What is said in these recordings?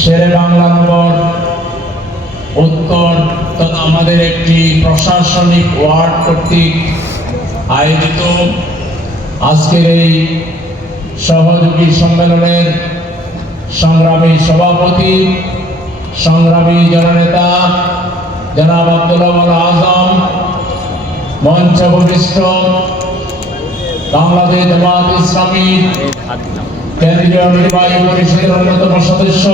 শেরে বাংলা নগর উত্তর তথা আমাদের একটি প্রশাসনিক ওয়ার্ড কর্তৃক আয়োজিত আজকের এই সহযোগী সম্মেলনের সংগ্রামী সভাপতি, সংগ্রামী জননেতা জনাব আব্দুল আজম, মঞ্চ উপবিষ্ট বাংলাদেশ জামাত ইসলামী কেন্দ্রীয় নির্বাহী পরিষদের অন্যতম সদস্য,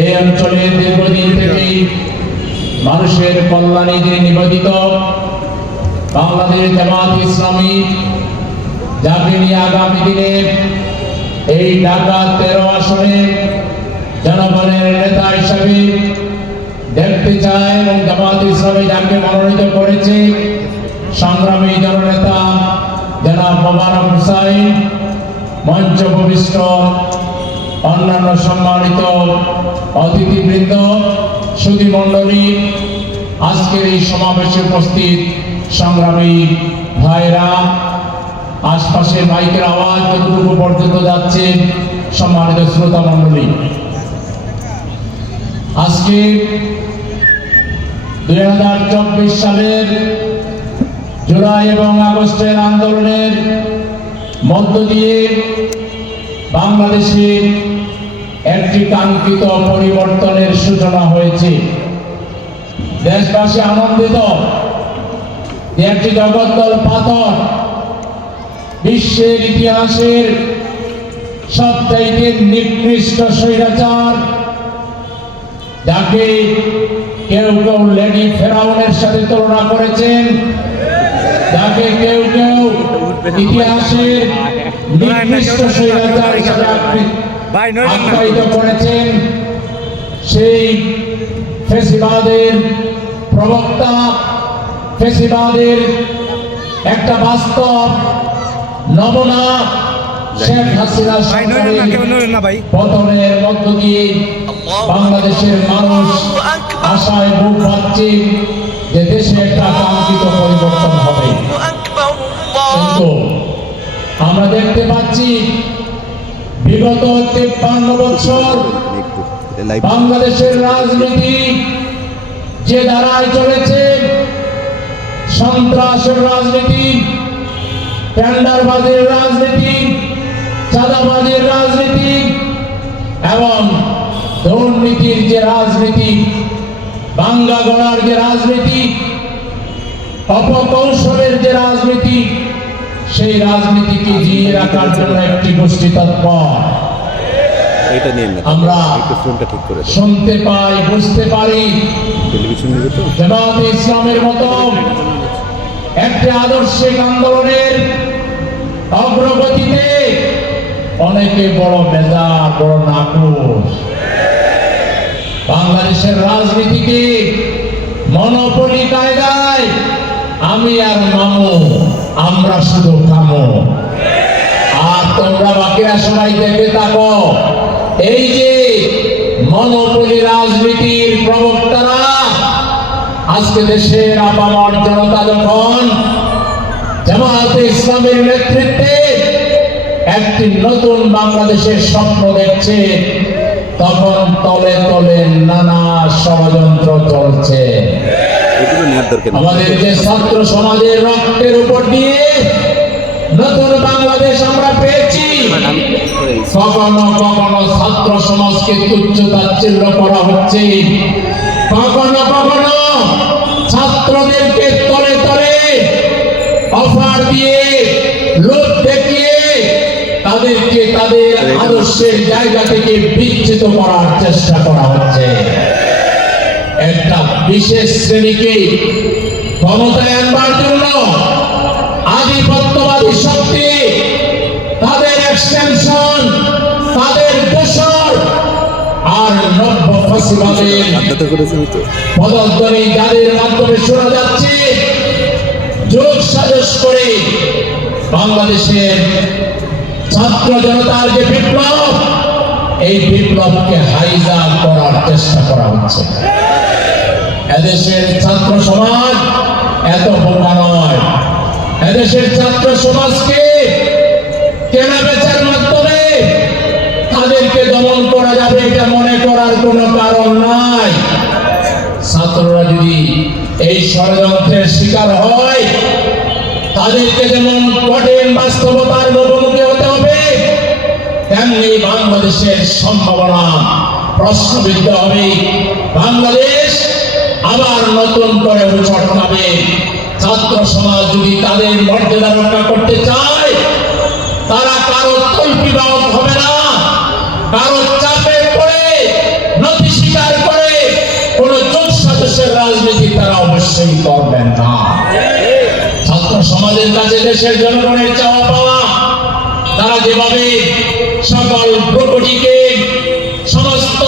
এই অঞ্চলে দীর্ঘদিন থেকেই মানুষের কল্যাণে যিনি নিবেদিত বাংলাদেশ জামাত ইসলামী, যাকে নিয়ে আগামী দিনে এই ঢাকা 13 আসনে জনগণের নেতা হিসাবে দেখতে চায় এবং জামাত ইসলামী যাকে মনোনীত করেছে সংগ্রামী জননেতা জনাব মোবারক হুসাইন, মঞ্চ উপবিষ্ট অন্যান্য সম্মানিত অতিথিবৃন্দ, সুধীমণ্ডলী, আজকের এই সমাবেশে উপস্থিত সংগ্রামী ভাইরা, আশপাশের মাইকের আওয়াজ যতটুকু পর্যন্ত যাচ্ছে সম্মানিত শ্রোতা মণ্ডলী, আজকে 2024 সালের জুলাই এবং আগস্টের আন্দোলনের মধ্য দিয়ে বাংলাদেশে একটি কাঙ্ক্ষিত পরিবর্তনের সূচনা হয়েছে। দেশবাসী আনন্দিত যে একটি জগদ্দল পাথর, বিশ্বের ইতিহাসের সবচাইতে নিকৃষ্ট স্বৈরাচার, যাকে কেউ কেউ লেডি ফেরাউনের সাথে তুলনা করেছেন, যাকে কেউ কেউ ইতিহাসের নিকৃষ্ট স্বৈরাচার হিসেবে আখ্যায়িত করেছেন, সেই ফ্যাসিবাদের প্রবক্তা, ফ্যাসিবাদের একটা বাস্তব নমুনা শেখ হাসিনা পতনের মধ্য দিয়ে বাংলাদেশের মানুষ আশায় বুক বাঁধছে যে দেশে একটা কাঙ্ক্ষিত পরিবর্তন হবে। কিন্তু আমরা দেখতে পাচ্ছি বিগত 53 বছর বাংলাদেশের রাজনীতি যে ধারায় চলেছে, সন্ত্রাসের রাজনীতি, টেন্ডারবাজির রাজনীতি, চাঁদাবাজির রাজনীতি এবং দুর্নীতির যে রাজনীতি, ভাঙ্গা গড়ার যে রাজনীতি, অপকৌশলের যে রাজনীতি, সেই রাজনীতিকে জিয়ে রাখার জন্য একটি গোষ্ঠী তৎপর। আমরা শুনতে পাই, বুঝতে পারি জামাত ইসলামের মতো একটি আদর্শিক আন্দোলনের অগ্রগতিতে অনেকে বড় বেজার, বড় নাখুশ। বাংলাদেশের রাজনীতিকে মনোপলি কায়দায় আমি আর মামু, আমরা শুধু খামো, আর তোমরা বাকিরা সবাই দেখে থাকো। এই যে মনোপলি রাজনীতির প্রবক্তারা আজকে দেশের আপামর জনতা যখন জামায়াতে ইসলামের নেতৃত্বে একটি নতুন বাংলাদেশের স্বপ্ন দেখছে, তখন তলে তলে নানা ষড়যন্ত্র চলছে। আমাদের যে ছাত্র সমাজের রক্তের উপর দিয়ে নতুন বাংলাদেশ আমরা পেয়েছি, কখনো কখনো ছাত্র সমাজকে তুচ্ছ তাচ্ছিল্য করা হচ্ছে, কখনো কখনো ছাত্রদেরকে তলে তলে অফার দিয়ে, লোভ দেখিয়ে তাদেরকে তাদের আদর্শের জায়গা থেকে বিচ্যুত করার চেষ্টা করা হচ্ছে। একটা বিশেষ শ্রেণীকে ক্ষমতায় আনবার জন্য আধিপত্যবাদী শক্তি, তাদের এক্সটেনশন, তাদের দোসর আর নব্য ফ্যাসিবাদের পদধ্বনি যাদের মাধ্যমে শোনা যাচ্ছে, যোগ সাজস করে বাংলাদেশের ছাত্র জনতার যে বিপ্লব, এই বিপ্লবকে হাইজ্যাক করার চেষ্টা করা হচ্ছে। এদেশের ছাত্র সমাজ এত বোকা নয়। এদেশের ছাত্র সমাজকে কেনা বেচার মাধ্যমে তাদের আমাদেরকে দমন করা যাবে এটা মনে করার কোনো কারণ নাই। ছাত্ররা যদি এই ষড়যন্ত্রের শিকার হয়, তাদেরকে যেমন কঠিন বাস্তবতার মুখোমুখি হতে হবে, তেমনি বাংলাদেশের সম্ভাবনা প্রশ্নবিদ্ধ হবে। বাংলাদেশ আবার নতুন করে উঠট পাবে। ছাত্র সমাজ যদি তাদের মর্যাদা রক্ষা করতে চায়, তারা কারো তল্পিবাহক হবে না, কারো চাপে পড়ে নথি স্বীকার করে কোন যোগ সাজসের রাজনীতি তারা অবশ্যই করবেন না। ছাত্র সমাজের কাছে দেশের জনগণের চাওয়া পাওয়া, তারা যেভাবে সকল প্রকৃতিকে, সমস্ত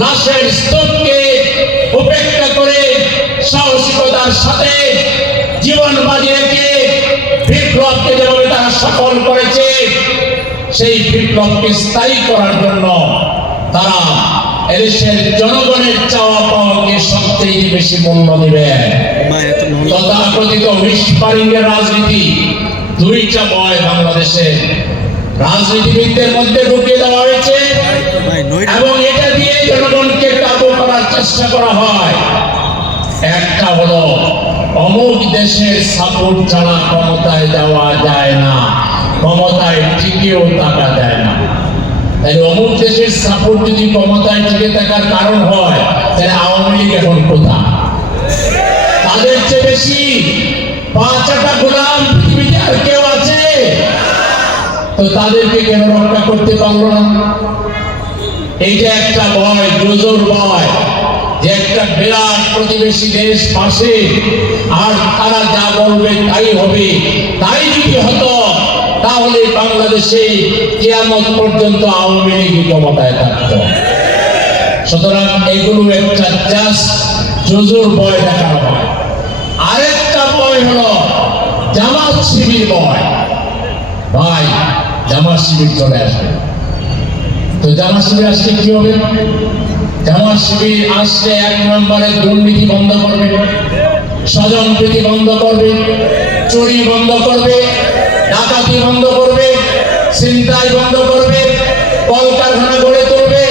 লাশের স্তূপকে উপেক্ষা করে সাহসিকতার সাথে জীবন বাজি রেখে বিপ্লবকে যেভাবে তারা সফল করেছে, সেই বিপ্লবকে স্থায়ী করার জন্য তারা এদেশের জনগণের চাওয়া পাওয়াকে সবচেয়ে বেশি মূল্য দিবেন। তথাকথিত হুইসপারিংয়ের রাজনীতি, দুইটা বয় বাংলাদেশে রাজনীতিবিদদের মধ্যে ঢুকিয়ে দেওয়া হয়েছে এবং এটা দিয়ে জনগণকে কাবু করার চেষ্টা করা হয়। একটা হলো অমুক দেশের সাপোর্ট ছাড়া ক্ষমতায় যাওয়া যায় না, ক্ষমতায় টিকেও থাকা যায় না। তাই অমুক দেশের সাপোর্ট যদি ক্ষমতায় টিকে থাকার কারণ হয়, তাহলে আওয়ামী লীগ এখন কোথায়? তাদের চেয়ে বেশি পাঁচটা গোলাম পৃথিবীতে আর কেউ আছে? তো তাদেরকে কেন রক্ষা করতে পারলো না? এইটা একটা ভয়, জোর ভয়, যে একটা বিরাট প্রতিবেশী দেশ পাশে, আর তারা যা বলবে তাই হবে। তাই যদি হতো তাহলে বাংলাদেশে কিয়ামত পর্যন্ত আওয়ামী লীগ ক্ষমতায় থাকতো। সুতরাং এগুলো একটা জাস্ট জোর ভয় দেখানো হয়। আরেকটা ভয় হলো জামাত শিবির ভয়। ভাই, জামাত শিবির চলে আসবে, তো জামাত শিবির আসলে কি হবে? জামাত শিবির আসলে এক নম্বরে দুর্নীতি বন্ধ করবে, স্বজনপ্রীতি বন্ধ করবে, চুরি বন্ধ করবে, ডাকাতি বন্ধ করবে, ছিনতাই বন্ধ করবে, কলকারখানা গড়ে তুলবে,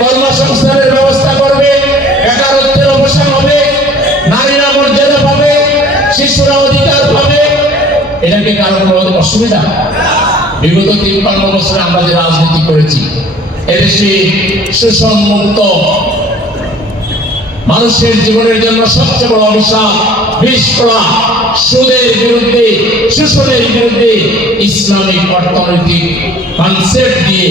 কর্মসংস্থানের ব্যবস্থা করবে, বেকারত্বের অবসান হবে, নারীরা মর্যাদা পাবে, শিশুরা অধিকার পাবে। এটা কি কারো কোনো অসুবিধা? বিগত 53 বছরে আমরা যে রাজনীতি করেছি, এদেশে শোষণ মুক্ত, মানুষের জীবনের জন্য সবচেয়ে বড় অভিশাপ বিষ করা, সুদের বিরুদ্ধে, শোষণের বিরুদ্ধে ইসলামিক অর্থনৈতিক কনসেপ্ট দিয়ে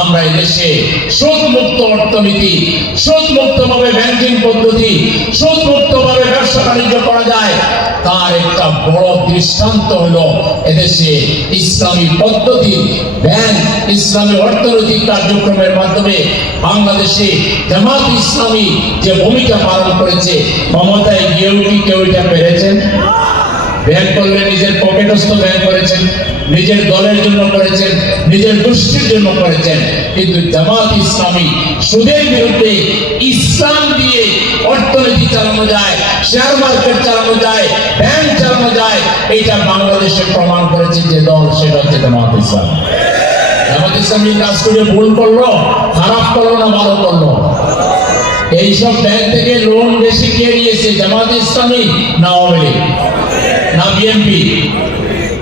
আমরা এদেশে সুদমুক্ত অর্থনীতি, সুদমুক্তভাবে ব্যাংকিং পদ্ধতি, সুদমুক্তভাবে ব্যবসা বাণিজ্য করা যায়, তার একটা বড় দৃষ্টান্ত হলো এদেশে ইসলামী পদ্ধতি, ব্যাংক, ইসলামী অর্থনৈতিক কার্যক্রমের মাধ্যমে বাংলাদেশে জামাত ইসলামী যে ভূমিকা পালন করেছে, ক্ষমতায় গিয়েও কি কেউ এটা পেরেছেন? ব্যাংক করলে নিজের পকেটস্থ ব্যাংক করেছেন, নিজের দলের জন্য করেছেন, নিজের গোষ্ঠীর জন্য করেছেন। কিন্তু জামাত ইসলামী সুদের বিরুদ্ধে ইসলাম দিয়ে অর্থনীতি চালানো যায়, শেয়ার মার্কেট চালানো যায়, ব্যাংক চালানো যায়, এইটা বাংলাদেশে প্রমাণ করেছে যে দল, সেটা হচ্ছে জামাত ইসলামী। জামাত ইসলামী কাজ করে ভুল করলো, খারাপ করলো না ভালো করলো? এইসব ব্যাংক থেকে লোন বেশি কে নিয়েছে, জামাত ইসলামী না আওয়ামী লীগ না বিএনপি?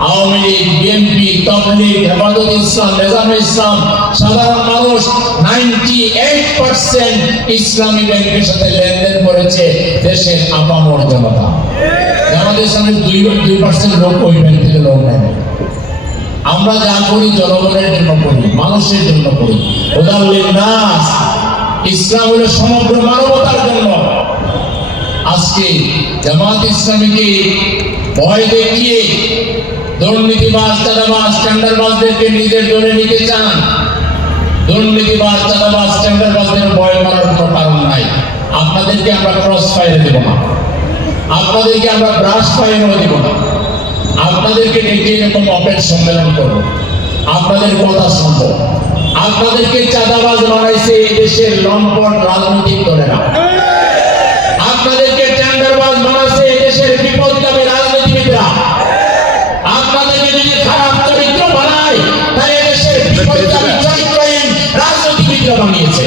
আওয়ামী লীগ, বিএনপি, তাবলীগ, হেফাজত ইসলাম, নিজামে ইসলাম, সাধারণ মানুষ 98% ইসলামী ব্যাংকের সাথে লেনদেন করেছে দেশের আপামর জনতা। জামাত ইসলামের 2% লোক ওই ব্যাংক থেকে লোন নেয়। আমরা যা করি জনগণের জন্য করি, মানুষের জন্য করি। নাস, ইসলাম হলো সমগ্র মানবতার জন্য। আজকে জামাত ইসলামীকে ভয় দেখিয়ে দুর্নীতিবাজ, চাঁদাবাজ, টেন্ডারবাজদেরকে নিজের দলে নিতে চান। দুর্নীতিবাজ, চাঁদাবাজ, টেন্ডারবাজদের ভয় করার কোনো কারণ নাই। আপনাদেরকে আমরা ক্রস ফায়ারে দেব না, আপনাদেরকে আমরা ব্রাশ ফায়ারও দেব না। আপনাদেরকে ডেকে এরকম ওপেন সম্মেলন করবো, আপনাদের কথা শুনবো। আপনাদেরকে চাঁদাবাজ বানাইছে এই দেশের লম্পট রাজনৈতিক দলেরা, আপনাদেরকে টেন্ডারবাজ বানাইছে এই দেশের বিপদগামী রাজনীতিবিদরা। আপনাদেরকে যদি খারাপ চরিত্র বানায়, তাহলে দেশের বিপদগামী চরিত্রহীন বানিয়েছে।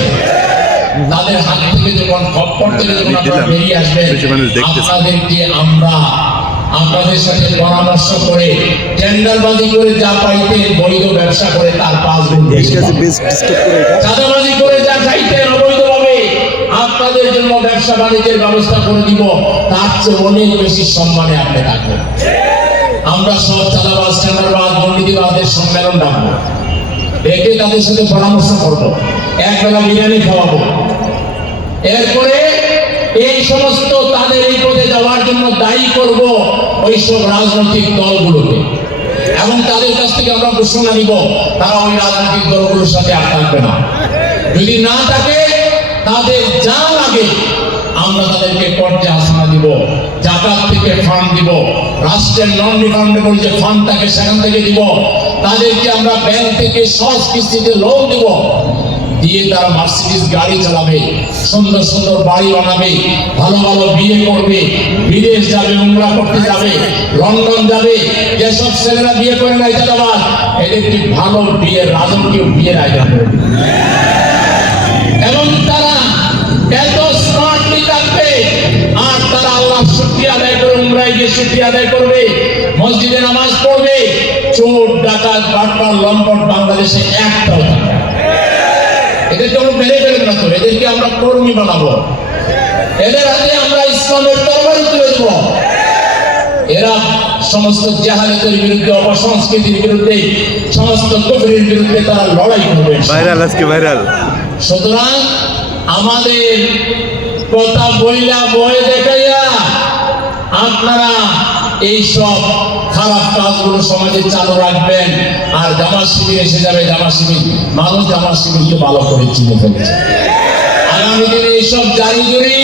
তাদের হাত থেকে যখন খপ্পর থেকে যখন আপনারা বেরিয়ে আসবেন, আপনাদেরকে আমরা আপনাদের সাথে পরামর্শ করে টেন্ডারবাজি করে যা পাইতেন, বৈধ ব্যবসা করে তার 5 গুণ বেশি, চাঁদাবাজি করে যা খাইতেন অবৈধভাবে, আপনাদের জন্য ব্যবসা বাণিজ্যের ব্যবস্থা করে দিব, তার চেয়ে অনেক বেশি সম্মানে আপনি থাকবেন। আমরা সব চাঁদাবাজ, টেন্ডারবাজ, দুর্নীতিবাজদের সম্মেলন ডাকবো, ডেকে তাদের সাথে পরামর্শ করবো, একবেলা বিরিয়ানি খাওয়াবো। এরপরে এই সমস্ত তাদের এই পদে যাওয়ার জন্য দায়ী করব ওইসব রাজনৈতিক দলগুলোকে, এবং তাদের কাছ থেকে আমরা ঘোষণা নিব তারা ওই রাজনৈতিক দলগুলোর সাথে আর থাকবে না। যদি না থাকে, তাদের যা লাগে আমরা তাদেরকে কোর্টে আসানা দিব, জাকাত থেকে ফান্ড দিব, রাষ্ট্রের নন রিফান্ডেবল যে ফান্ড থাকে সেখান থেকে দিব, তাদেরকে আমরা ব্যাংক থেকে সহজ কিস্তিতে লোন দিব, দিয়ে তারা মার্সিডিজ গাড়ি চালাবে, সুন্দর সুন্দর বাড়ি বানাবে, ভালো ভালো বিয়ে করবে, বিদেশ যাবে, উমরা করতে যাবে, লন্ডন যাবে। যেসব ছেলেরা বিয়ে করে নাই চালাবার, এদেরকে ভালো বিয়ের রাজকীয় বিয়ের আয়োজন করে, এবং তারা এত স্মার্টলি থাকবে, আর তারা আল্লাহ শুকরিয়া আদায় করে উমরায় গিয়ে শুকরিয়া আদায় করবে, মসজিদে নামাজ পড়বে। চোর, ডাকাত, বাটপার, লম্পট বাংলাদেশে একটাও থাকবে। এদেরকে আমরা মেরে ফেলবো না, তো এদেরকে আমরা কর্মী বানাবো, এদের হাতে আমরা ইসলামের তরবারি তুলে দেব। এরা সমস্ত জাহালিয়াতের বিরুদ্ধে, অপসংস্কৃতির বিরুদ্ধে, সমস্ত কুফরির বিরুদ্ধে তারা লড়াই করবে। ভাইরাল আজকে ভাইরাল। সুতরাং আমাদের কথা বইলা বয়ে দেখাইয়া আপনারা এই সব খারাপ কাজগুলো সমাজে চালু রাখবেন। আর জামাত শিবির এসে যাবে, জামাত শিবির মানুষ জামাত শিবিরকে ভালো করে চিনে ফেলছে। আগামী দিনে এইসব জারি জুরি,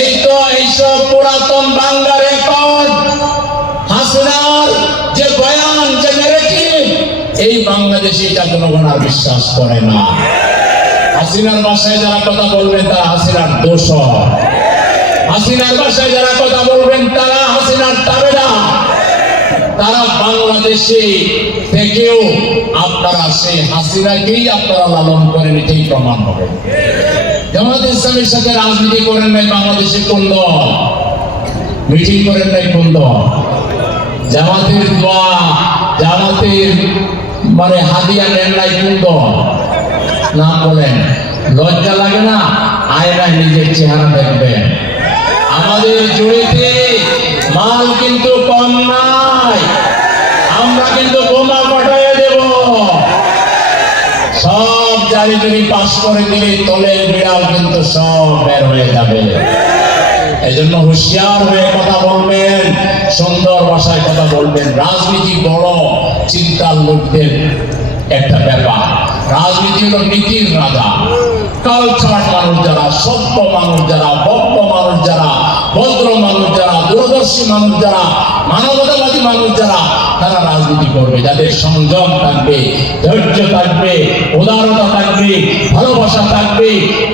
এই তো এইসব পুরাতন বাংলা রেকর্ড, হাসিনার যে বয়ান, যে ন্যারেটিভ, এই বাংলাদেশে এটা জনগণ আর বিশ্বাস করে না। হাসিনার ভাষায় যারা কথা বলবেন তারা হাসিনার দোসর, হাসিনার ভাষায় যারা কথা বলবেন তারা হাসিনার তাবেদার। তারা বাংলাদেশে থেকেও আপনারা সেই হাসিনাকেই আপনারা লালন করেন, এটাই প্রমাণ হবে। জামাত ইসলামের সাথে রাজনীতি করেন নাই বাংলাদেশে কোন দল? মিটিং করেন নাই কোন দল? জামাতের দোয়া, জামাতের মানে হাদিয়া নেন নাই কোন দল? নাম বলেন। লজ্জা লাগে না? আয়নায় নিজের চেহারা দেখবেন। আমাদের জুড়েতে মাল কিন্তু কম নাই, আমরা কিন্তু বোমা পাঠিয়ে দেব। সব জারি জুরি পাস করে দিলে তলের বিড়াল কিন্তু সব বের হয়ে যাবে। এই জন্য হুঁশিয়ার হয়ে কথা বলবেন, সুন্দর ভাষায় কথা বলবেন। রাজনীতি বড় চিন্তার লোকদের একটা ব্যাপার। রাজনীতি হলো নীতির রাজা। কালচার মানুষ যারা, সভ্য মানুষ যারা, ভব্য মানুষ যারা, ভদ্র মানুষ যারা, দূরদর্শী মানুষ যারা, মানবতাবাদী মানুষ যারা, তারা রাজনীতি করবে। যাদের সংযম থাকবে, ধৈর্য থাকবে, উদারতা থাকবে, ভালোবাসা থাকবে,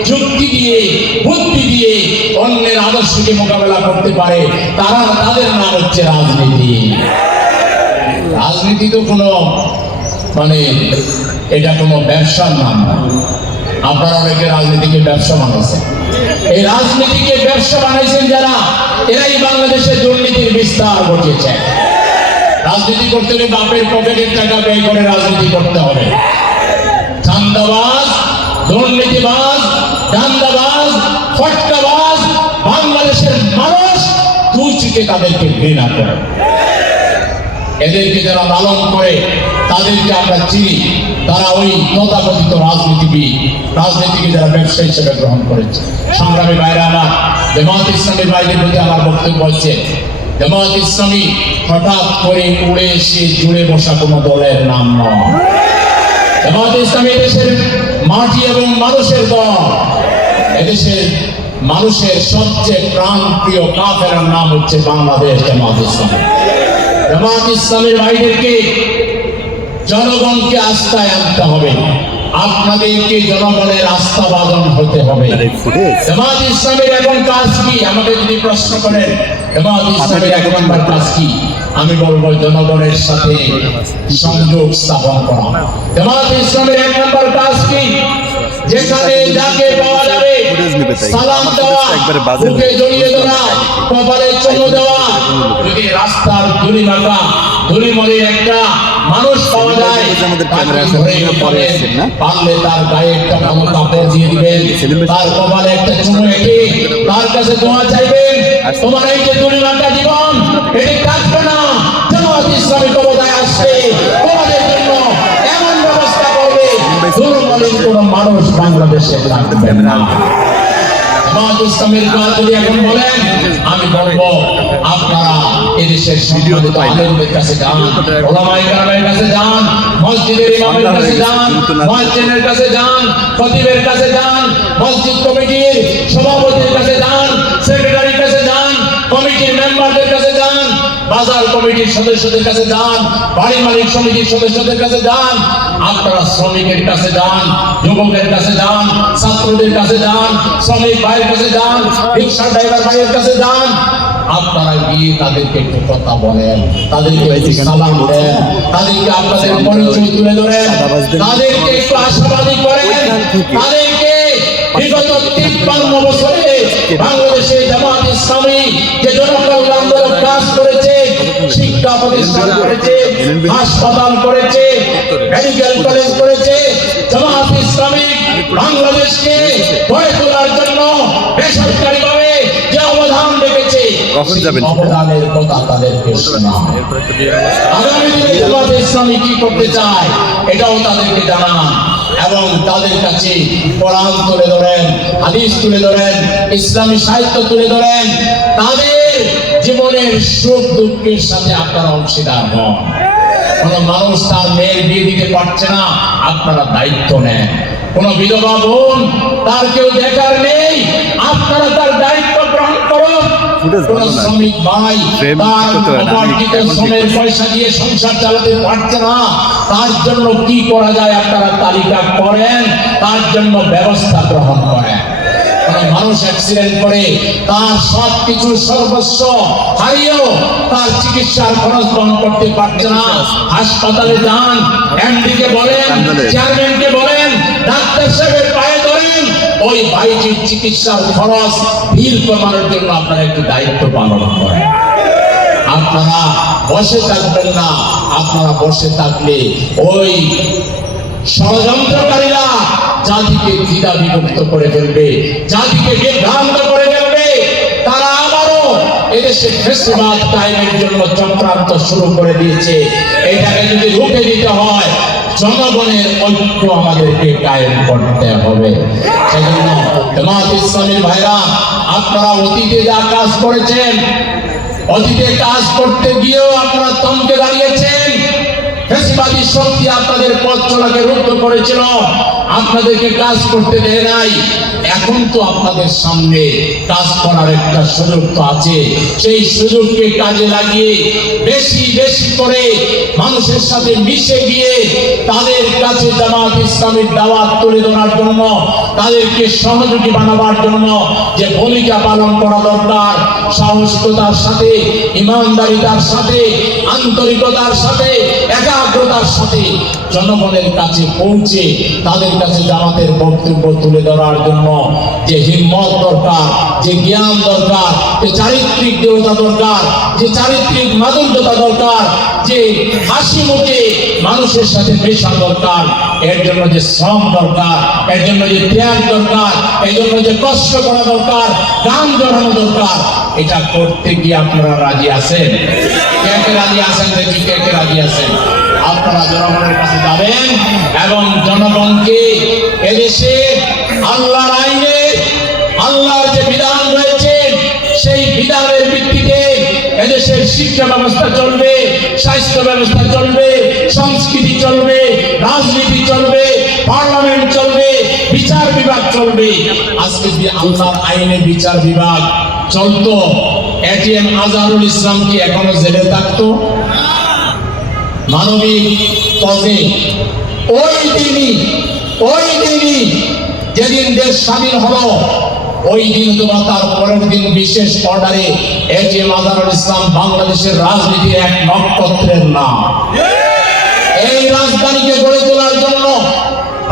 যুক্তি দিয়ে, বুদ্ধি দিয়ে অন্যের আদর্শকে মোকাবেলা করতে পারে, তারা, তাদের নাম হচ্ছে রাজনীতি। রাজনীতি তো কোনো মানে এটা কোনো ব্যবসার নাম না। আপনারা অনেকে রাজনীতিকে ব্যবসা বানাইছেন। এই রাজনীতিকে ব্যবসা বানাইছেন যারা, এরাই বাংলাদেশে দুর্নীতির বিস্তার ঘটিয়েছে। রাজনীতি করতে হলে বাপের পকেটের টাকা ব্যয় করে রাজনীতি করতে হবে। চাঁদাবাজ, দুর্নীতিবাজ, দান্দাবাজ, ফটকাবাজ বাংলাদেশের মানুষ দুচিকে তাদেরকে ঘৃণা করে। এদেরকে যারা লালন করে তাদেরকে আমরা চিনি। তারা ওই তথাকথিত রাজনীতিবিদ, রাজনীতিকে যারা ব্যবসা হিসেবে গ্রহণ করেছে। সংগ্রামী ভাইরা আমার, জামাত ইসলামের ভাইদের প্রতি আমার বক্তব্য হচ্ছে, জামাত ইসলামী হঠাৎ করে উড়ে এসে জুড়ে বসা কোনো দলের নাম নয়। জামাত ইসলামী দেশের মাটি এবং মানুষের দল। এদেশের মানুষের সবচেয়ে প্রাণপ্রিয় কাফেলার নাম হচ্ছে বাংলাদেশ জামাত ইসলামী। জামাত ইসলামের ভাইদেরকে, জনগণকে আস্থায় আনতে হবে। আপনাদেরকে জনগণের আস্থাভাজন হতে হবে। জামাত ইসলামের এখন কাজ কি? আমাকে যদি প্রশ্ন করেন জামাত ইসলামের এক নম্বর কাজ কি, আমি বলবো জনগণের সাথে সংযোগ স্থাপন করা। জামাত ইসলামের এক নম্বর কাজ কি? যেখানে যাকে পাওয়া যাবে সালাম দেওয়া, বুকে জড়িয়ে ধরা, কপালে চুমু দেওয়া। যদি রাস্তার ধুলিমলির একটা মানুষ পাওয়া যায়, পারলে তার গায়ে একটা ভালো কাপড় দিয়ে দিবেন, তার কপালে একটা চুমু এঁকে তার কাছে দোয়া চাইবেন। তোমার এই যে ধুলিমাখা জীবন, এটি কাটবে না। জামাত ইসলামী ক্ষমতায় আসছে, তোমাদের জন্য এমন ব্যবস্থা করবে, ধুলিমলির কোনো মানুষ বাংলাদেশে থাকবে না। জামাত ইসলামের কথা যদি এখন বলেন, আমি বলবো আপনারা এদেশের সম্মানিত আলেমদের কাছে যান, ওলামায়ে কেরামের কাছে যান, মসজিদের ইমামের কাছে যান, মুয়াজ্জিনের কাছে যান, খতিবের কাছে যান, মসজিদ কমিটির সভাপতির কাছে যান, সেক্রেটারির কাছে যান, কমিটির মেম্বারদের কাছে যান, বাজার কমিটির সদস্যদের কাছে যান, বাড়ি মালিক সমিতির সদস্যদের কাছে যান। আপনারা শ্রমিকের কাছে যান, যুবকের কাছে যান, ছাত্রদের কাছে যান, শ্রমিক ভাইয়ের কাছে যান, রিক্সা ড্রাইভার ভাইয়ের কাছে যান। আপনারা গিয়ে তাদেরকে একটু কথা বলেন, তাদেরকে একটু সালাম দেন, তাদেরকে আপনাদের পরিচয় তুলে ধরেন, তাদেরকে একটু আশাবাদী করেন। তাদেরকে বিগত 53 বছরে বাংলাদেশে জামাত ইসলামী যে জনকল্যাণমূলক কাজ করেছে, শিক্ষা প্রতিষ্ঠান করেছে, হাসপাতাল করেছে, মেডিকেল কলেজ করেছে, জামাত ইসলামী বাংলাদেশকে গড়ে তোলার জন্য বেসরকারিভাবে যে অবদান রেখেছে, অবদানের কথা তাদেরকে শোনান। আগামী দিনে জামাত ইসলামী কি করতে চায় এটাও তাদেরকে জানান, এবং তাদের কাছে কোরআন তুলে ধরেন, হাদিস তুলে ধরেন, ইসলামী সাহিত্য তুলে ধরেন। তাদের জীবনের সুখ দুঃখের সাথে আপনারা অংশীদার হন। কোন মানুষ তার মেয়ের বিয়ে দিতে পারছে না, আপনারা দায়িত্ব নেন। কোন বিধবা বোন তার কেউ দেখার নেই, আপনারা তার দায়িত্ব গ্রহণ করুন। কোন শ্রমিক ভাই তার অপার্জিত শ্রমের পয়সা দিয়ে সংসার চালাতে পারছে না, তার জন্য কি করা যায় আপনারা তালিকা করেন, তার জন্য ব্যবস্থা গ্রহণ করেন। মানুষ অ্যাক্সিডেন্ট করে তার সবকিছু সর্বস্ব হারিয়েও তার চিকিৎসার খরচ বহন করতে পারছে না, হাসপাতালে যান, এমডি কে বলেন, চেয়ারম্যানকে বলেন, ডাক্তার সাহেবের পায়ে ধরেন, ওই ভাইটির চিকিৎসার খরচ বিল কমানোর জন্য আপনারা একটু দায়িত্ব পালন করেন। আপনারা বসে থাকবেন না, আপনারা বসে থাকলে ওই ষড়যন্ত্রকারীরা জাতিকে দ্বিধা বিভক্ত করে ফেলবে, জাতিকে বিভ্রান্ত করে ফেলবে। তারা আবারও এদেশে ফ্যাসিবাদ কায়েমের জন্য চক্রান্ত শুরু করে দিয়েছে। এটাকে যদি রুখে দিতে হয়, জনগণের ঐক্য আমাদেরকে কায়েম করতে হবে। সেজন্য জামাত ইসলামীর ভাইরা, আপনারা অতীতে যা কাজ করেছেন, অতীতে কাজ করতে গিয়েও আপনারা থমকে দাঁড়িয়েছেন। ফ্যাসিবাদী শক্তি আপনাদের পথ চলাকে রুদ্ধ করেছিল, আপনাদেরকে কাজ করতে দেয় নাই। এখন তো আপনাদের সামনে কাজ করার একটা সুযোগ তো আছে, সেই সুযোগকে কাজে লাগিয়ে বেশি বেশি করে মানুষের সাথে মিশে গিয়ে তাদের কাছে জামাত ইসলামীর দাওয়াত তুলে ধরার জন্য, তাদেরকে সহযোগী বানাবার জন্য যে ভূমিকা পালন করা দরকার, সাহসিকতার সাথে, ইমানদারিতার সাথে, আন্তরিকতার সাথে, একাগ্রতার সাথে জনগণের কাছে পৌঁছে তাদের কাছে জামাতের বক্তব্য তুলে ধরার জন্য যে হিম্মত দরকার, যে জ্ঞান দরকার, যে চারিত্রিক দৃঢ়তা দরকার, যে চারিত্রিক মাধুর্যতা দরকার, যে হাসি মুখে মানুষের সাথে মেশা দরকার, এর জন্য যে শ্রম দরকার, এর জন্য যে ত্যাগ দরকার, এর জন্য যে কষ্ট করা দরকার, গান জড়ানো দরকার, এটা করতে গিয়ে আপনারা রাজি আছেন? কে কে রাজি আছেন? দেখি কে কে রাজি আছেন। আপনারা জনগণের কাছে যাবেন এবং জনগণকে এদেশে আল্লাহর আইনে, আল্লাহর যে বিধান রয়েছে সেই বিধানের ভিত্তিতে এদেশের শিক্ষা ব্যবস্থা চলবে, স্বাস্থ্য ব্যবস্থা চলবে, সংস্কৃতি চলবে, রাজনীতি চলবে, পার্লামেন্ট চলবে, বিচার বিভাগ চলবে। আজকে যদি আল্লাহর আইনে বিচার বিভাগ চলতো, এটিএম আজহারুল ইসলাম কি এখনো জেলে থাকতো? মানবিক পদে ওই দিনই যেদিন দেশ স্বাধীন হলো, ওই দিন তোমার তার পরের দিন বিশেষ অর্ডারে এটিএম আজহারুল ইসলাম বাংলাদেশের রাজনীতির এক নক্ষত্রের নাম। এই রাজধানীকে গড়ে তোলার জন্য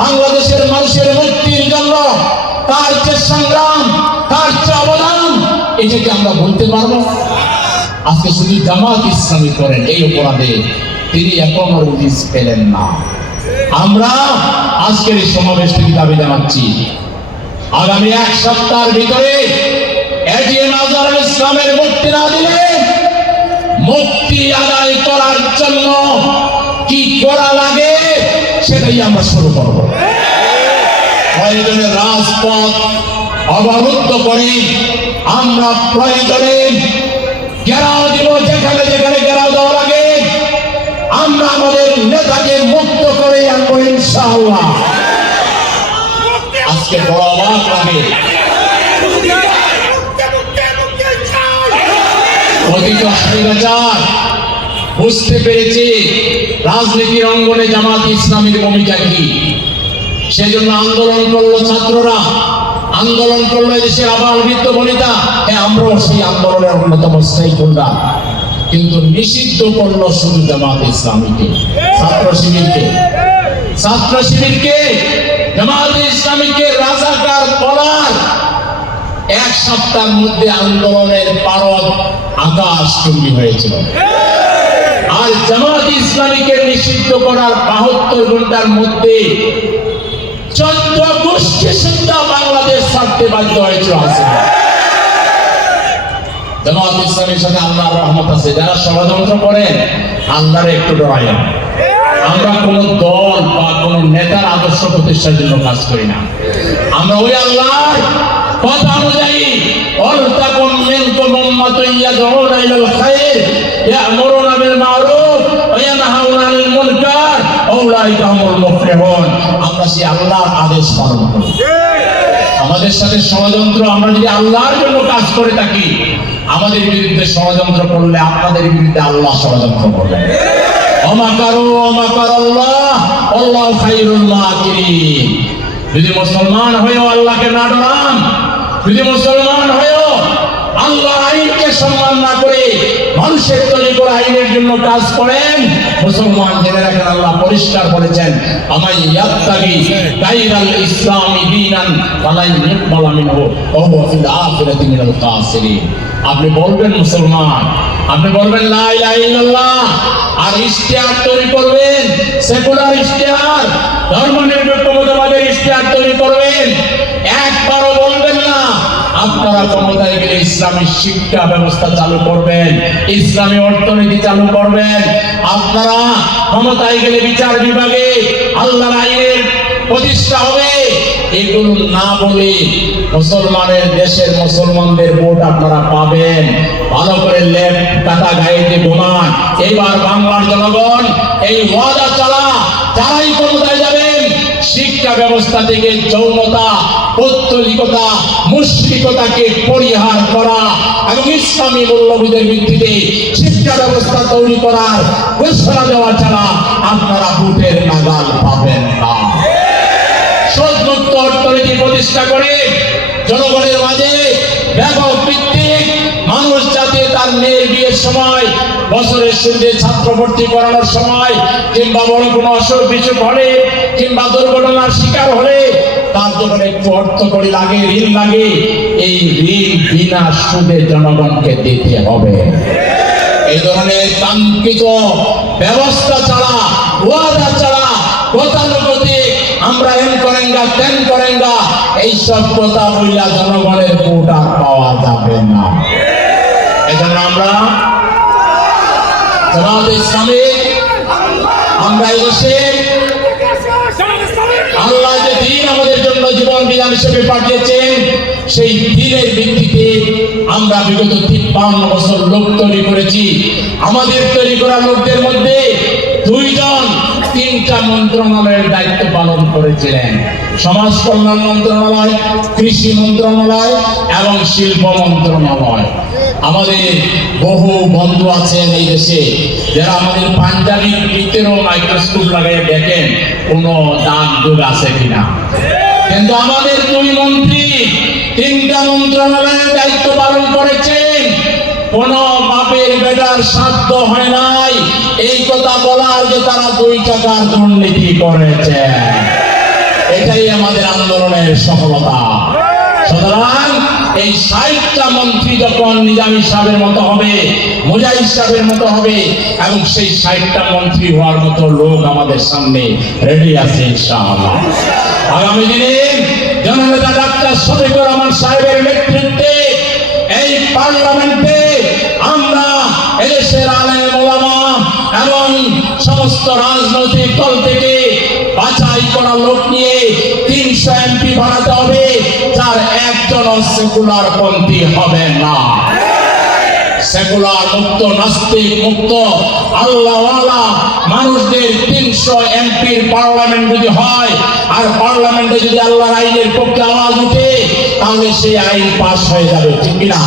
বাংলাদেশের মানুষের মুক্তির জন্য তার যে সংগ্রাম, তার যে অবদান, এটাকে আমরা বলতে পারবো? আজকে শুধু জামাত ইসলামী করেন এই অপরাধে তিনি এখনো রিলিজ পেলেন না। আমরা আজকের এই সমাবেশ থেকে দাবি জানাচ্ছি, আগামী এক সপ্তাহের ভিতরে এটিএম আজহারুল ইসলামের মুক্তি না দিলে মুক্তি আদায় করার জন্য কি করা লাগে সেটাই আমরা শুরু করব। প্রয়োজনে রাজপথ অবরুদ্ধ করে আমরা প্রয়োজনে ঘেরাও দিব, যেখানে যেখানে ঘেরাও দেওয়া লাগে আমরা আমাদের নেতাকে মুক্ত করে আনবো ইনশাআল্লাহ। আজকে বড় অবাক লাগে, অতীত স্বৈরাচার বুঝতে পেরেছে রাজনীতির অঙ্গনে জামাত ইসলামীর ভূমিকা কি। সেজন্য আন্দোলন করলো ছাত্ররা, আন্দোলন করলো দেশের আবাল বৃদ্ধ বনিতা, আমরাও সেই আন্দোলনের অন্যতম স্টেকহোল্ডার। কিন্তু নিষিদ্ধ করলো শুধু জামাত ইসলামীকে, ছাত্র শিবিরকে জামাত ইসলামীকে রাজাকার বলার এক সপ্তাহের মধ্যে আন্দোলনের পারদ আকাশচুম্বী হয়েছিল। আর জামাত ইসলামীকে নিষিদ্ধ করার 72 ঘন্টার মধ্যে 14 গোষ্ঠী সুদ্ধা বাংলাদেশ ছাড়তে বাধ্য হয়েছিল। জামাত ইসলামীর সাথে আল্লাহর রহমত আছে। যারা ষড়যন্ত্র করেন আল্লাহরে একটু ডরায়। আমরা কোন দল বা কোন নেতার আদর্শ প্রতিষ্ঠার জন্য কাজ করি না। আমরা ওই আল্লাহর কথা অনুযায়ী ওয়ালতাকুম মিনকুম উম্মাতুন ইয়াদউনা ইলাল খায়র ইয়া'মুরুনা বিল মা'রুফ ওয়া ইয়ানহাউনা আনিল মুনকার উলাইকা হুমুল মুফলিহুন। আমরা সেই আল্লাহর আদেশ পালন করি। আমাদের সাথে ষড়যন্ত্র, আমরা যদি আল্লাহর জন্য কাজ করে থাকি, আমাদের বিরুদ্ধে ষড়যন্ত্র করলে আপনাদের বিরুদ্ধে আল্লাহ ষড়যন্ত্র করবেন। ওমাকারু ওমাকারাল্লাহ আল্লাহু খায়রুল মাকিরিন। যদি মুসলমান হয়েও আল্লাহকে না ডরান, যদি মুসলমান হয়েও আল্লাহর আইনকে সম্মান না করে মানুষের তৈরি করা আইনের জন্য কাজ করেন, মুসলমান জেনে রাখেন আল্লাহ পরিষ্কার বলেছেন, আমাই ইয়াত্তাগি গায়রাল ইসলামি দীনান ফালাই ইউকবালা মিনহু ওয়া হুয়া ফিল আখিরাতি মিনাল খাসিরিন। আপনি বলবেন মুসলমান, আপনি বলবেন লা ইলাহা ইল্লাল্লাহ, আর ইশতিহার তৈরি করবেন, সেকুলার ইশতিহার, ধর্মনিরপেক্ষ মতবাদের ইশতিহার তৈরি করবেন। একবারও বলবেন না আপনারা ক্ষমতায় গেলে ইসলামী শিক্ষা ব্যবস্থা চালু করবেন, ইসলামী অর্থনীতি চালু করবেন, আপনারা ক্ষমতায় গেলে বিচার বিভাগে আল্লাহর আইনের প্রতিষ্ঠা হবে, এগুলো না বলে মুসলমানের দেশের মুসলমানদের ভোট আপনারা পাবেন। ভালো করে লেপ কাটা গাইতে ঘুমান। এইবার বাংলার জনগণ এই ওয়াদা চালা, যারাই ক্ষমতায় যাবেন শিক্ষা ব্যবস্থা থেকে যৌনতা, পৌত্তলিকতা, মুশরিকতাকে পরিহার করা এবং ইসলামী মূল্যবোধের ভিত্তিতে শিক্ষা ব্যবস্থা তৈরি করার ঘোষণা দেওয়া ছাড়া আপনারা ভোটের নাগাল পাবেন না। সুদমুক্ত অর্থনীতি প্রতিষ্ঠা করে জনগণের মাঝে ব্যাপক ভিত্তিক মানুষ যাতে তার মেয়ের বিয়ের সময়, বছরের শুরুতে ছাত্র ভর্তি করানোর সময়, কিংবা বড় কোনো অসুখ বিসুখ হলে, কিংবা দুর্ঘটনার শিকার হলে তার যখন একটু অর্থ করে লাগে, ঋণ লাগে, এই ঋণ বিনা সুদে জনগণকে দিতে হবে। এই ধরনের কাঙ্ক্ষিত ব্যবস্থা ছাড়া, ওয়াদা ছাড়া, গতানুগতিক আমরা এম করেঙ্গা তেন করেঙ্গা এইসব কথা বইলা জনগণের ভোট আর পাওয়া যাবে না। এজন্য আমরা জামাত ইসলামী, আমরা এই দেশে আল্লাহ যে দিন আমাদের জন্য জীবন বিধান হিসেবে পাঠিয়েছেন, সেই দিনের ভিত্তিতে আমরা বিগত 53 বছর লোক তৈরি করেছি। আমাদের তৈরি করা লোকদের মধ্যে 2 জন 3টা মন্ত্রণালয়ের দায়িত্ব পালন করেছিলেন, সমাজ কল্যাণ মন্ত্রণালয়, কৃষি মন্ত্রণালয় এবং শিল্প মন্ত্রণালয়। আমাদের বহু বন্ধু আছেন এই দেশে যারা আমাদের পাঞ্জাবি পিঠেরও মাইক্রোস্কোপ লাগাই দেখেন কোনো দাগ দুগ আছে কিনা। কিন্তু আমাদের 2 মন্ত্রী 3টা মন্ত্রণালয়ের দায়িত্ব পালন করেছেন। কোন বাপের বেটার সাধ্য হয় নাই এই কথা বলার যে তারা 2 টাকার দুর্নীতি করেছে। এটাই আমাদের আন্দোলনের সফলতা। সুতরাং এই 60টা মন্ত্রী যখন নিজামী সাহেবের মতো হবে, মুজাহিদ সাহেবের মতো হবে, এবং সেই 60টা মন্ত্রী হওয়ার মতো লোক আমাদের সামনে রেডি আছে ইনশাআল্লাহ। আগামী দিনে জননেতা ডাক্তার শফিকুর রহমান সাহেবের নেতৃত্বে এই পার্লামেন্টে আমরা এদেশের আলেম ওলামা এবং সমস্ত রাজনৈতিক দল থেকে বাছাই করা লোক নিয়ে 300 এমপি বানাতে হবে, যার একজন সেকুলার পন্থী হবে না। সেকুলার মুক্ত, নাস্তিক মুক্ত, আল্লাহওয়ালা মানুষদের 300 এমপির পার্লামেন্ট যদি হয়, আর পার্লামেন্টে যদি আল্লাহর আইনের পক্ষে আওয়াজ উঠে, তাহলে সেই আইন পাস হয়ে যাবে, ঠিক কিনা?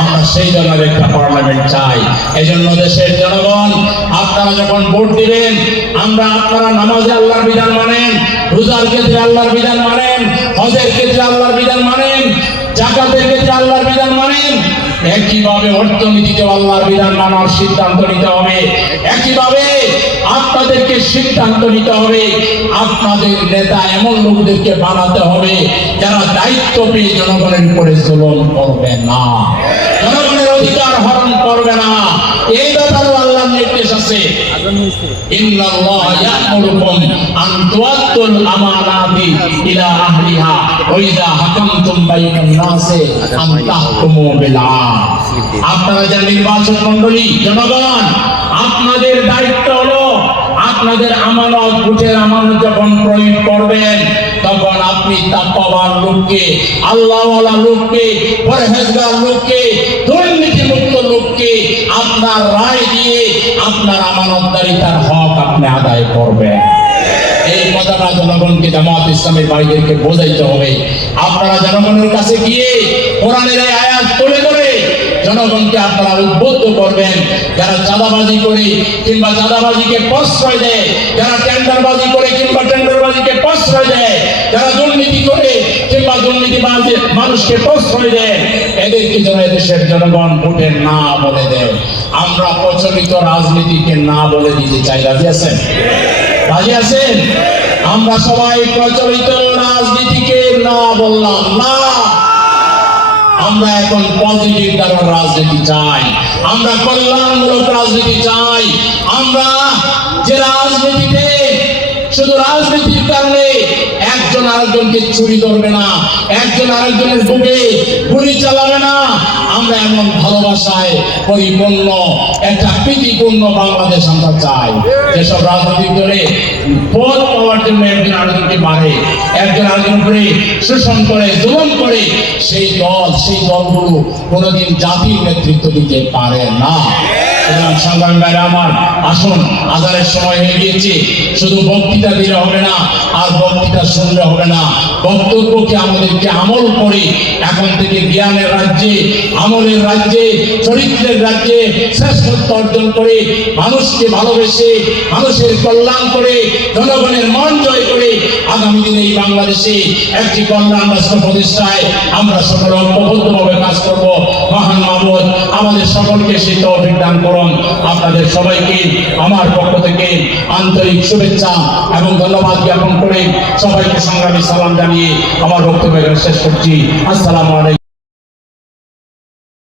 আমরা সেই ধরনের একটা পার্লামেন্ট চাই। এই জন্য দেশের জনগণ, আপনারা যখন ভোট দিবেন, আপনারা নামাজে আল্লাহর বিধান মানেন, রোজার ক্ষেত্রে আল্লাহর বিধান মানেন, হজের ক্ষেত্রে আল্লাহর বিধান মানেন, জাকাতের ক্ষেত্রে আল্লাহর বিধান মানেন, একইভাবে অর্থনীতিতে আল্লাহর বিধান মানার সিদ্ধান্ত নিতে হবে। একইভাবে আপনাদেরকে সিদ্ধান্ত নিতে হবে, আপনাদের নেতা এমন লোকদেরকে বানাতে হবে যারা দায়িত্ব পেয়ে জনগণের উপরে জুলুম করবে না, জনগণের অধিকার হরণ করবে না। এই ব্যাপারে আল্লাহর নির্দেশ আছে, ইন্নাল্লাহ ইয়া'মুরুকুম আন তুআদ্দুল আমানাতি ইলা আহলিহা ওয়া ইযা হাকামতুম বাইনান নাসি আন তাহকুমু বিল আদল। আপনারা যারা নির্বাচক মণ্ডলী, জনগণ, আপনাদের দায়িত্ব হলো আপনাদের আমানত, ভোটের আমানত যখন প্রয়োগ করবেন, তখন আপনি তাকওয়ার লোককে, আল্লাহওয়ালা লোককে, পরহেজগার লোককে, দুর্নীতি মুক্ত লোককে আপনার রায় দিয়ে আপনার আমানতদারিতার হক আপনি আদায় করবেন। এই কথাটা জনগণকে, জামাত ইসলামের ভাইদেরকে বোঝাইতে হবে। আপনারা জনগণের কাছে গিয়ে কোরআনের এই আয়াত তুলে ধরে জনগণকে আপনারা উদ্বুদ্ধ করবেন। যারা চাঁদাবাজি করে কিংবা চাঁদাবাজিকে প্রশ্রয় দেয়, যারা টেন্ডারবাজি করে কিংবা টেন্ডারবাজিকে প্রশ্রয় দেয়, যারা দুর্নীতি করে কিংবা দুর্নীতিবাজি মানুষকে প্রশ্রয় দেয়, এদেরকে যেন এদেশের জনগণ ভোটে না বলে দেয়। আমরা প্রচলিত রাজনীতিকে না বলে দিতে চাই। রাজি আছেন? রাজি আছেন? আমরা সবাই প্রচলিত রাজনীতিকে না বললাম না, আমরা এখন পজিটিভ ধারার রাজনীতি চাই, আমরা কল্যাণমূলক রাজনীতি চাই। আমরা যে রাজনীতিতে শুধু রাজনীতির কারণে একজন আরেকজনকে ছুরি ধরবে না, একজন আরেকজনের বুকে গুলি চালাবে না, আমরা এমন ভালোবাসায় পরিপূর্ণ একটা প্রীতিপূর্ণ বাংলাদেশ আমরা চাই। যেসব রাজনৈতিক দলে পদ পাওয়ার জন্য একজন আরেকজনকে মারে, একজন আরেকজন করে শোষণ করে, জুলুম করে, সেই দলগুলো কোনোদিন জাতির নেতৃত্ব দিতে পারে না। সংগ্রামী ভাইরা আমার, আসুন, আজানের সময় হয়ে গিয়েছে। শুধু বক্তৃতা দিলে হবে না, আর বক্তৃতা শুনলে হবে না, বক্তব্যকে আমাদেরকে আমল করে এখন থেকে জ্ঞানের রাজ্যে, আমলের রাজ্যে, চরিত্রের রাজ্যে শ্রেষ্ঠত্ব অর্জন করে, মানুষকে ভালোবেসে, মানুষের কল্যাণ করে, জনগণের মন জয় করে আগামী দিনে এই বাংলাদেশে একটি কল্যাণ রাষ্ট্র প্রতিষ্ঠায় আমরা সকলে ঐক্যবদ্ধভাবে কাজ করব। মহান মাবুদ আমাদের সকলকে সেই তৌফিক দান করুন। আপনাদের সবাইকে আমার পক্ষ থেকে আন্তরিক শুভেচ্ছা এবং ধন্যবাদ জ্ঞাপন করে সবাইকে সংগ্রামী সালাম জানিয়ে আমার বক্তব্য শেষ করছি। আসসালামু আলাইকুম।